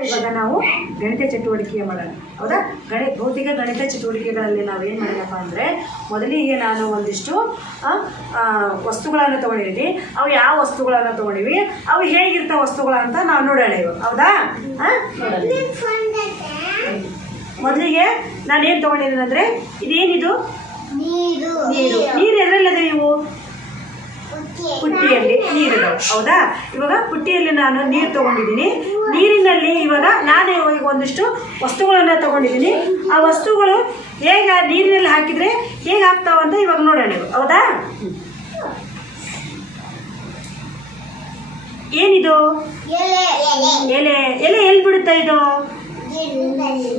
ಇವಾಗ ನಾವು ಗಣಿತ ಚಟುವಟಿಕೆ ಮಾಡೋಣ. ಹೌದಾ? ಗಣಿ ಭೌತಿಕ ಗಣಿತ ಚಟುವಟಿಕೆಗಳಲ್ಲಿ ನಾವು ಏನು ಮಾಡಿದಪ್ಪ ಅಂದರೆ ಮೊದಲಿಗೆ ನಾನು ಒಂದಿಷ್ಟು ವಸ್ತುಗಳನ್ನು ತೊಗೊಂಡಿದ್ದೀನಿ ಅವು ಯಾವ ವಸ್ತುಗಳನ್ನು ತೊಗೊಂಡಿವಿ ಅವು ಹೇಗಿರ್ತ ವಸ್ತುಗಳು ಅಂತ ನಾವು ನೋಡೋಣ ಇವು ಹೌದಾ? ಮೊದಲಿಗೆ ನಾನು ಏನು ತೊಗೊಂಡಿದ್ದೀನಿ ಅಂದರೆ ಇದೇನಿದು? ನೀರು. ನೀರು. ನೀರು ಎದರಲ್ಲದೆ ನೀರಿದಾವೆ ಹೌದಾ. ಇವಾಗ ಪುಟ್ಟಿಯಲ್ಲಿ ನಾನು ನೀರು ತಗೊಂಡಿದ್ದೀನಿ. ನೀರಿನಲ್ಲಿ ಇವಾಗ ನಾನು ಇವಾಗ ಒಂದಿಷ್ಟು ವಸ್ತುಗಳನ್ನು ತಗೊಂಡಿದ್ದೀನಿ. ಆ ವಸ್ತುಗಳು ಹೇಗೆ ನೀರಿನಲ್ಲಿ ಹಾಕಿದ್ರೆ ಹೇಗೆ ಆಗ್ತಾವ ಅಂತ ಇವಾಗ ನೋಡೋಣ. ಹೌದಾ? ಏನಿದು? ಎಲೆ. ಎಲೆ ಎಲ್ಲಿ ಬಿಡುತ್ತೆ ಇದು?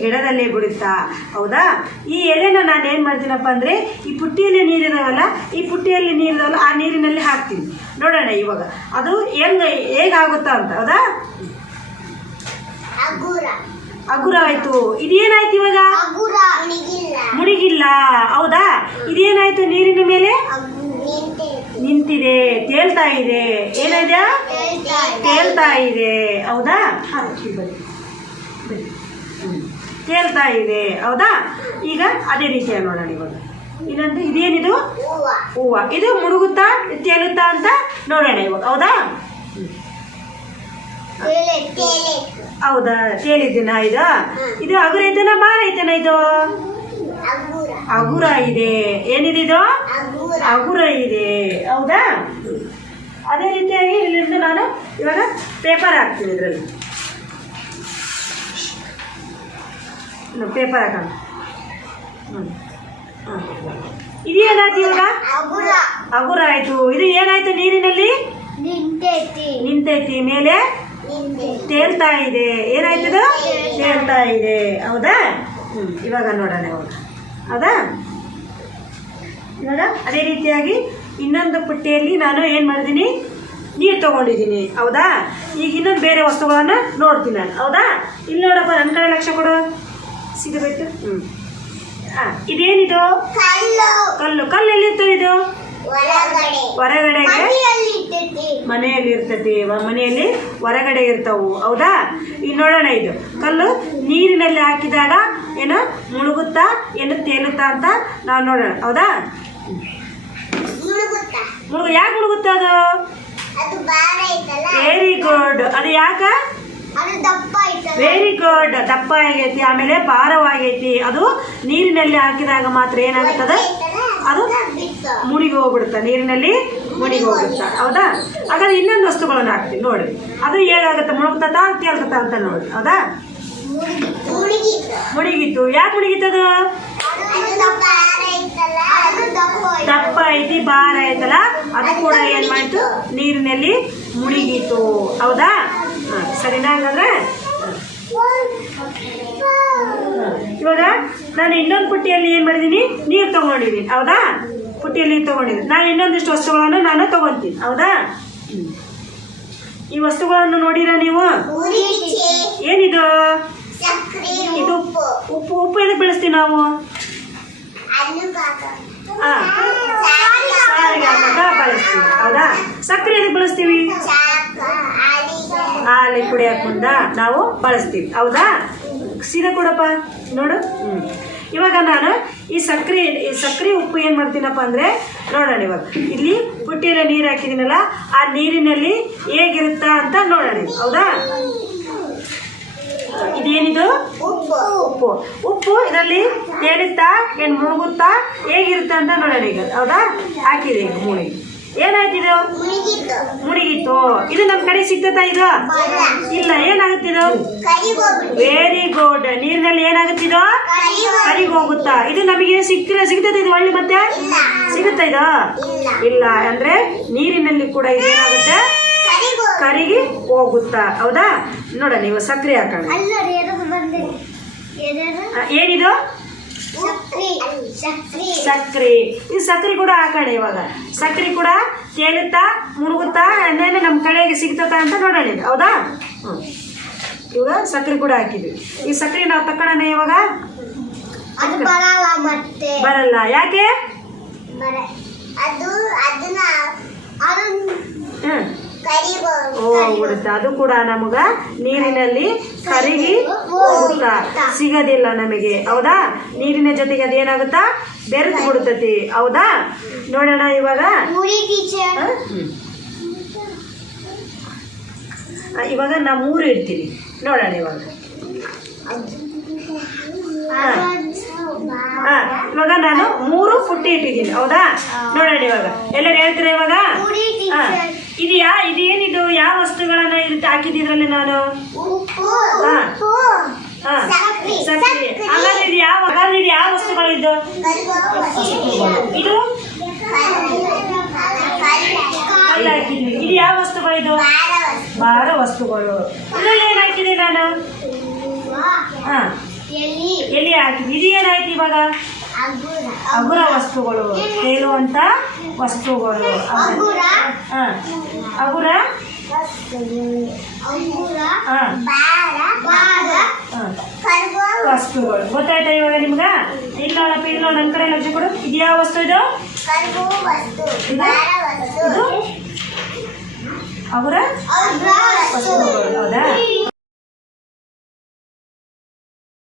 ಗಿಡದಲ್ಲಿ ಬಿಡುತ್ತಾ ಹೌದಾ? ಈ ಎಲೆನ ನಾನು ಏನು ಮಾಡ್ತೀನಪ್ಪ ಅಂದರೆ ಈ ಪುಟ್ಟಿಯಲ್ಲಿ ನೀರಿದಾವಲ್ಲ ಈ ಪುಟ್ಟಿಯಲ್ಲಿ ನೀರಿದಾವಲ್ಲ ಆ ನೀರಿನಲ್ಲಿ ಹಾಕ್ತೀನಿ. ನೋಡೋಣ ಇವಾಗ. ಅದು ಹೆಂಗೆ ಹೇಗಾಗುತ್ತಾ ಅಂತ ಹೌದಾ? ಅಗುರ. ಆಯ್ತು. ಇದೇನಾಯ್ತು ಇವಾಗ? ಮುಳುಗಿಲ್ಲ. ಹೌದಾ? ಇದೇನಾಯ್ತು ನೀರಿನ ಮೇಲೆ? ನಿಂತಿದೆ. ತೇಲ್ತಾ ಇದೆ. ಏನಾಯ್ತಾ. ತೇಲ್ತಾ ಇದೆ. ಹೌದಾ ಹಾ, ಇಲ್ಲಿ ಬನ್ನಿ. ಬನ್ನಿ. ಹ್ಮ್. ತೇಲ್ತಾ ಇದೆ. ಹೌದಾ? ಈಗ ಅದೇ ರೀತಿಯಾಗಿ ನೋಡೋಣ ಇವಾಗ. ಇನ್ನೊಂದು ಇದೇನಿದು? ಹೂವ. ಇದು ಮುಳುಗುತ್ತಾ ತೇಲುತ್ತಾ ಅಂತ ನೋಡೋಣ ಇವಾಗ. ಹೌದಾ? ಹೌದಾ? ತೇಲಿದ್ದೀನ ಇದು? ಇದು ಹಗುರ ಐತನ? ಮಾರ ಐತನ ಇದು? ಅಗುರ ಇದೆ. ಏನಿದೆ ಇದು? ಅಗುರ ಇದೆ. ಹೌದಾ? ಅದೇ ರೀತಿಯಾಗಿ ಇಲ್ಲಿಂದ ನಾನು ಇವಾಗ ಪೇಪರ್ ಹಾಕ್ತೀನಿ ಇದರಲ್ಲಿ. ಪೇಪರ್ ಹಾಕೋಣ. ಹ್ಞೂ ಇದೇನಾಯ್ತು ಇವಾಗ? ಅಗುರ. ಹಗುರ ಆಯ್ತು. ಇದು ಏನಾಯ್ತು ನೀರಿನಲ್ಲಿ? ನಿಂತೈತಿ. ಮೇಲೆ? ತೇಲ್ತಾ ಇದೆ. ಏನಾಯ್ತದ ತೇಲ್ತಾ ಇದೆ. ಹೌದಾ? ಹ್ಞೂ ಇವಾಗ ನೋಡೋಣ ಇವಾಗ. ಹೌದಾ? ಇವಾಗ ಅದೇ ರೀತಿಯಾಗಿ ಇನ್ನೊಂದು ಪುಟ್ಟಿಯಲ್ಲಿ ನಾನು ಏನು ಮಾಡಿದ್ದೀನಿ? ನೀರು ತೊಗೊಂಡಿದ್ದೀನಿ. ಹೌದಾ? ಈಗ ಇನ್ನೊಂದು ಬೇರೆ ವಸ್ತುಗಳನ್ನು ನೋಡ್ತೀನಿ ನಾನು. ಹೌದಾ? ಇಲ್ಲಿ ನೋಡಪ್ಪ ನನ್ನ ಕಡೆ ಲಕ್ಷ ಕೊಡು. ಸಿಗಬೇಕು ಬೆಟ್ಟ ಹಾಂ ಇದೇನಿದು? ಕಲ್ಲು. ಕಲ್ಲು. ಕಲ್ಲು ಇತ್ತು ಇದು? ಹೊರಗಡೆ. ಹೊರಗಡೆಗೆ? ಮನೆಯಲ್ಲಿ ಇರ್ತೈತಿ ಮನೆಯಲ್ಲಿ ಇರ್ತೈತಿ ವ- ಮನೆಯಲ್ಲಿ ಹೊರಗಡೆ ಇರ್ತಾವು. ಹೌದಾ? ಈಗ ನೋಡೋಣ ಇದು. ಕಲ್ಲು ನೀರಿನಲ್ಲಿ ಹಾಕಿದಾಗ ಏನು ಮುಳುಗುತ್ತಾ ಏನು ತೇಲುತ್ತಾ ಅಂತ ನಾವು ನೋಡೋಣ. ಹೌದಾ? ಮುಳುಗುತ್ತ. ಮುಳುಗು ಯಾಕೆ ಮುಳುಗುತ್ತ ಅದು? ಅದು ಭಾರ ಐತಲ್ಲ. ವೆರಿ ಗುಡ್ ಅದು ಯಾಕೆ? ಅದು ದಪ್ಪ ಐತಲ್ಲ ವೆರಿ ಗುಡ್ ದಪ್ಪ ಆಗೈತಿ, ಆಮೇಲೆ ಭಾರವಾಗೈತಿ. ಅದು ನೀರಿನಲ್ಲಿ ಹಾಕಿದಾಗ ಮಾತ್ರ ಏನಾಗುತ್ತದೆ ಅದು ಮುಡಿಗೆ ಮುಳುಗಿ ಹೋಗ್ಬಿಡುತ್ತೆ, ನೀರಿನಲ್ಲಿ ಮುಳುಗಿ ಹೋಗುತ್ತೆ ಹೌದಾ? ಹಾಗಾದ್ರೆ ಇನ್ನೊಂದು ವಸ್ತುಗಳನ್ನ ಹಾಕ್ತೀವಿ ನೋಡಿ. ಅದು ಹೇಗಾಗುತ್ತೆ? ಮುಳುಗ್ತತಾ ಕೇಳ್ತತ ಅಂತ ನೋಡಿ. ಹೌದಾ? ಮುಳುಗಿತ್ತು. ಯಾಕೆ ಮುಳುಗಿತ್ತದು ದಪ್ಪ ಐತೆ. ಭಾರ ಐತಲ್ಲ, ಅದು ಕೂಡ ಏನ್ ಮಾಡ್ತು? ನೀರಿನಲ್ಲಿ ಮುಳುಗಿತು ಹೌದಾ? ಸರಿನಾ ಹಂಗಂದ್ರೆ? ಇವಾಗ ನಾನು ಇನ್ನೊಂದು ಪುಟ್ಟಿಯಲ್ಲಿ ಏನು ಮಾಡಿದ್ದೀನಿ ನೀರು ತೊಗೊಂಡಿದ್ದೀನಿ ಹೌದಾ? ಪುಟ್ಟಿಯಲ್ಲಿ ನೀರು ತಗೊಂಡಿದ್ದೀನಿ ನಾನು ಇನ್ನೊಂದಿಷ್ಟು ವಸ್ತುಗಳನ್ನು ನಾನು ತೊಗೊತೀನಿ. ಹೌದಾ? ಈ ವಸ್ತುಗಳನ್ನು ನೋಡಿರಾ ನೀವು? ಏನಿದು? ಇದು ಉಪ್ಪು. ಉಪ್ಪು ಎದಕ್ಕೆ ಬೆಳೆಸ್ತೀವಿ ನಾವು? ಬಳಸ್ತೀವಿ. ಹೌದಾ? ಸಕ್ಕರೆ ಎದಕ್ಕೆ ಬಳಸ್ತೀವಿ? ಹಾಲು ಕುಡಿಯಕ್ಕೆ ಮುಂದ ನಾವು ಬಳಸ್ತೀವಿ. ಹೌದಾ? ಸೀದಾ ಕೊಡಪ್ಪ, ನೋಡು. ಇವಾಗ ನಾನು ಈ ಸಕ್ಕರೆ ಈ ಸಕ್ಕರೆ ಉಪ್ಪು ಏನು ಮಾಡ್ತೀನಪ್ಪ ಅಂದರೆ, ನೋಡೋಣ ಇವಾಗ. ಇಲ್ಲಿ ಬುಟ್ಟಿಯಲ್ಲಿ ನೀರು ಹಾಕಿದ್ದೀನಲ್ಲ ಆ ನೀರಿನಲ್ಲಿ ಹೇಗಿರುತ್ತಾ ಅಂತ ನೋಡೋಣ ಹೌದಾ? ಇದೇನಿದು? ಉಪ್ಪು. ಉಪ್ಪು ಉಪ್ಪು ಇದರಲ್ಲಿ ತೇಲುತ್ತಾ ಏನು ಮುಳುಗುತ್ತಾ, ಹೇಗಿರುತ್ತಾ ಅಂತ ನೋಡೋಣ ಈಗ. ಹೌದಾ? ಹಾಕಿದೆ ಈಗ ಮುಳುಗಿ ಏನಾಯ್ತಿದು? ಮುಳುಗಿತ್ತು ಇದು ನಮ್ಮ ಕಡೆ ಸಿಗ್ತತಾ ಇದು? ಇಲ್ಲ. ಏನಾಗುತ್ತಿದು? ವೆರಿ ಗುಡ್ ನೀರಿನಲ್ಲಿ ಏನಾಗುತ್ತಿದು? ಕರಿಗ್ ಹೋಗುತ್ತಾ. ಇದು ನಮಗೆ ಸಿಕ್ತಿರ ಸಿಗ್ತದೆ ಇದು ಒಳ್ಳೆ ಮತ್ತೆ? ಸಿಗುತ್ತ ಇದು? ಇಲ್ಲ. ಅಂದ್ರೆ ನೀರಿನಲ್ಲಿ ಕೂಡ ಇದು ಏನಾಗುತ್ತೆ? ಕರಿಗೋ ಹೋಗುತ್ತಾ. ಹೌದಾ? ನೋಡ ನೀವು ಸಕ್ರಿಯ ಹಾಕೋಣ ಏನಿದು? ಸಕ್ರಿ. ಈ ಸಕ್ರೆ ಕೂಡ ಹಾಕೋಣ ಇವಾಗ. ಸಕ್ರೆ ಕೂಡ ತೇಲುತ್ತಾ ಮುಳುಗುತ್ತಾ ಎಣ್ಣೆ ನಮ್ಮ ಕಡೆಗೆ ಸಿಗ್ತತಾ ಅಂತ ನೋಡೋಣ ಹೌದಾ? ಹ್ಞೂ ಇವಾಗ ಸಕ್ರೆ ಕೂಡ ಹಾಕಿದ್ವಿ. ಈ ಸಕ್ರೆ ನಾವು ತಕೊಳ್ಳೋಣ ಇವಾಗ? ಬರಲ್ಲ ಯಾಕೆ? ಅದು ಅದನ್ನ ಹೋಗ್ಬಿಡುತ್ತೆ. ಅದು ಕೂಡ ನಮಗ ನೀರಿನಲ್ಲಿ ಕರಗಿ ಹೋಗುತ್ತಾ ಸಿಗೋದಿಲ್ಲ ನಮಗೆ. ಹೌದಾ? ನೀರಿನ ಜೊತೆಗೆ ಅದೇನಾಗುತ್ತಾ? ಬೆರೆತು ಬಿಡುತ್ತತಿ. ಹೌದಾ? ನೋಡೋಣ ಇವಾಗ. ಇವಾಗ ನಾ ಮೂರು ಇಡ್ತೀನಿ. ನೋಡೋಣ ಇವಾಗ. ಇವಾಗ ನಾನು ಮೂರು ಪುಟ್ಟಿ ಇಟ್ಟಿದ್ದೀನಿ. ಹೌದಾ? ನೋಡೋಣ ಇವಾಗ. ಎಲ್ಲರೂ ಹೇಳ್ತೀರಾ ಇವಾಗ? ಮುಡಿ ಹಾ ಟೀಚರ್ ಇದು ಯಾ ಇದೇನಿದು ಯಾವ ವಸ್ತುಗಳನ್ನ ಇದಕ್ಕೆ ಹಾಕಿದ್ರಲ್ಲಿ ನಾನು. ಹಾಗಾದ್ರೆ ಇದು ಯಾವ ಹಾಗಾದ್ರೆ ಇದು? ಯಾವ ವಸ್ತುಗಳಿದ್ದು ಇದು ಹಾಕಿದ್ವಿ. ಇದು ಯಾವ ವಸ್ತುಗಳಿದು ಭಾರ ವಸ್ತುಗಳು. ಇದರಲ್ಲಿ ಏನು ಹಾಕಿದೆ ನಾನು? ಹಾ. ಎಲ್ಲಿ ಹಾಕಿದ್ವಿ. ಇದು ಏನಾಯ್ತು ಇವಾಗ? ಅಗುರ ವಸ್ತುಗಳು ಹೇಳುವಂಥ ವಸ್ತುಗಳು. ಅಗುರ? ಹಾ. ಅಗುರ? ವಸ್ತುಗಳು. ಗೊತ್ತಾಯ್ತಾ ಇವಾಗ ನಿಮ್ಗ? ಇಲ್ಲ ಇಲ್ಲ ನನ್ನ ಕಡೆ ಲಕ್ಷ ಕೊಡು. ಇದು ಯಾವ ವಸ್ತು ಇದು? ಅವರ ವಸ್ತುಗಳು. ಬಾರ